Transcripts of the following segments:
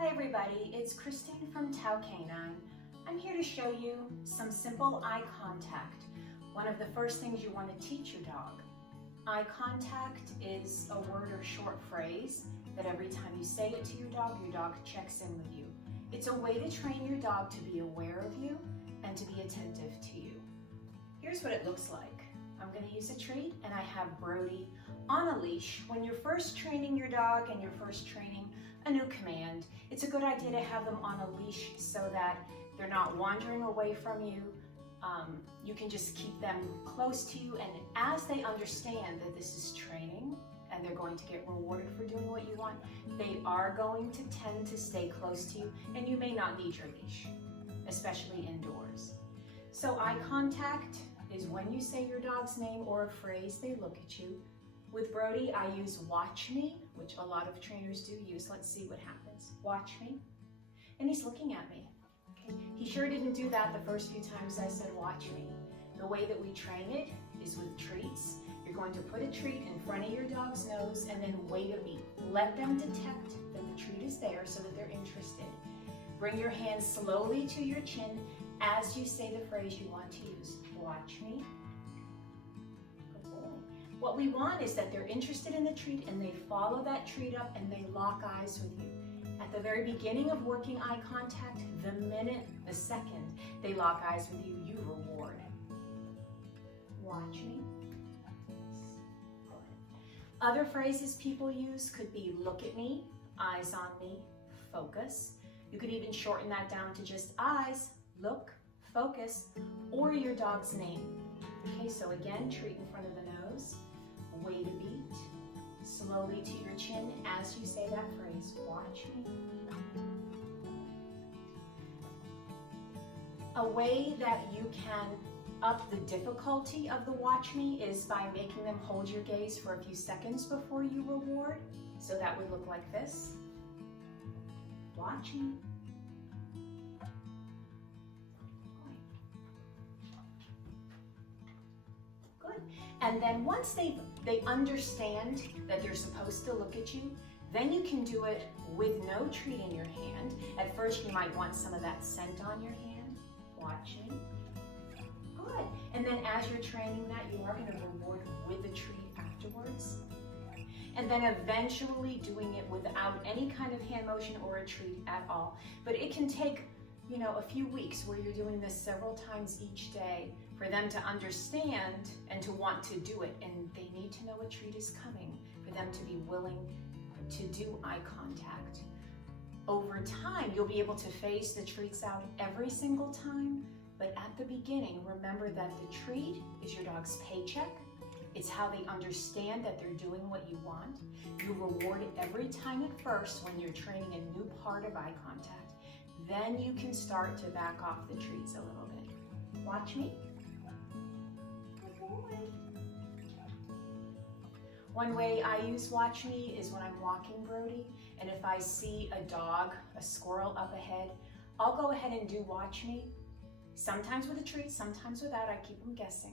Hi everybody, it's Christine from Tau Canine. I'm here to show you some simple eye contact. One of the first things you want to teach your dog. Eye contact is a word or short phrase that every time you say it to your dog checks in with you. It's a way to train your dog to be aware of you and to be attentive to you. Here's what it looks like. I'm going to use a treat and I have Brody on a leash. When you're first training your dog and you're first training a new command, it's a good idea to have them on a leash so that they're not wandering away from you. You can just keep them close to you, and as they understand that this is training and they're going to get rewarded for doing what you want, they are going to tend to stay close to you, and you may not need your leash, especially indoors. So eye contact is when you say your dog's name or a phrase, they look at you. With Brody, I use watch me, which a lot of trainers do use. Let's see what happens. Watch me. And he's looking at me. Okay. He sure didn't do that the first few times I said watch me. The way that we train it is with treats. You're going to put a treat in front of your dog's nose and then wait a beat. Let them detect that the treat is there so that they're interested. Bring your hand slowly to your chin as you say the phrase you want to use. Watch me. What we want is that they're interested in the treat and they follow that treat up and they lock eyes with you. At the very beginning of working eye contact, the second they lock eyes with you, you reward. Watch me. Other phrases people use could be look at me, eyes on me, focus. You could even shorten that down to just eyes, look, focus, or your dog's name. Okay, so again, treat in front of the nose. Wait a beat, slowly to your chin as you say that phrase, watch me. A way that you can up the difficulty of the watch me is by making them hold your gaze for a few seconds before you reward. So that would look like this. Watch me. And then once they understand that they're supposed to look at you, then you can do it with no treat in your hand. At first you might want some of that scent on your hand. Watching. Good. And then as you're training that, you are going to reward with a treat afterwards. And then eventually doing it without any kind of hand motion or a treat at all. But it can take, a few weeks where you're doing this several times each day for them to understand and to want to do it. And they need to know a treat is coming for them to be willing to do eye contact. Over time, you'll be able to phase the treats out every single time. But at the beginning, remember that the treat is your dog's paycheck. It's how they understand that they're doing what you want. You reward it every time at first when you're training a new part of eye contact. Then you can start to back off the treats a little bit. Watch me. One way I use watch me is when I'm walking Brody, and if I see a dog, a squirrel up ahead, I'll go ahead and do watch me. Sometimes with a treat, sometimes without, I keep them guessing.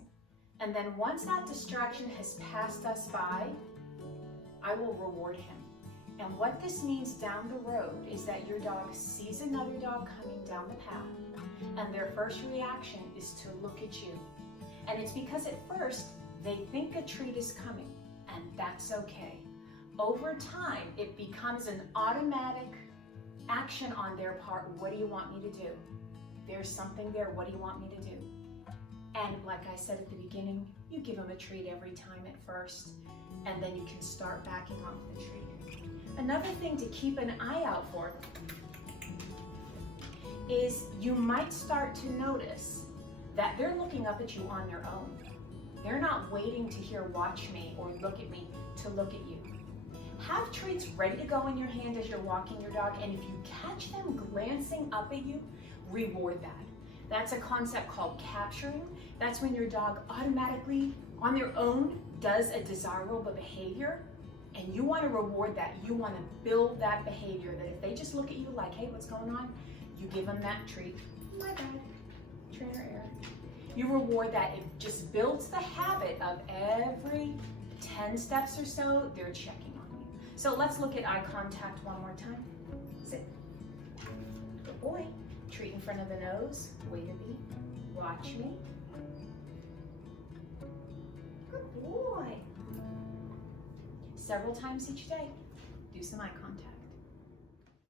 And then once that distraction has passed us by, I will reward him. And what this means down the road is that your dog sees another dog coming down the path, and their first reaction is to look at you. And it's because at first they think a treat is coming, and that's okay. Over time, it becomes an automatic action on their part. What do you want me to do? There's something there. What do you want me to do? And like I said at the beginning, you give them a treat every time at first, and then you can start backing off the treat. Another thing to keep an eye out for is you might start to notice that they're looking up at you on their own. They're not waiting to hear watch me or look at me to look at you. Have treats ready to go in your hand as you're walking your dog, and if you catch them glancing up at you, reward that. That's a concept called capturing. That's when your dog automatically, on their own, does a desirable behavior, and you want to reward that. You want to build that behavior, that if they just look at you like, hey, what's going on? You give them that treat. My bad. Trainer error. You reward that. It just builds the habit of every 10 steps or so, they're checking on you. So let's look at eye contact one more time. Sit. Good boy. Treat in front of the nose. Wait a beat. Watch me. Good boy. Several times each day, do some eye contact.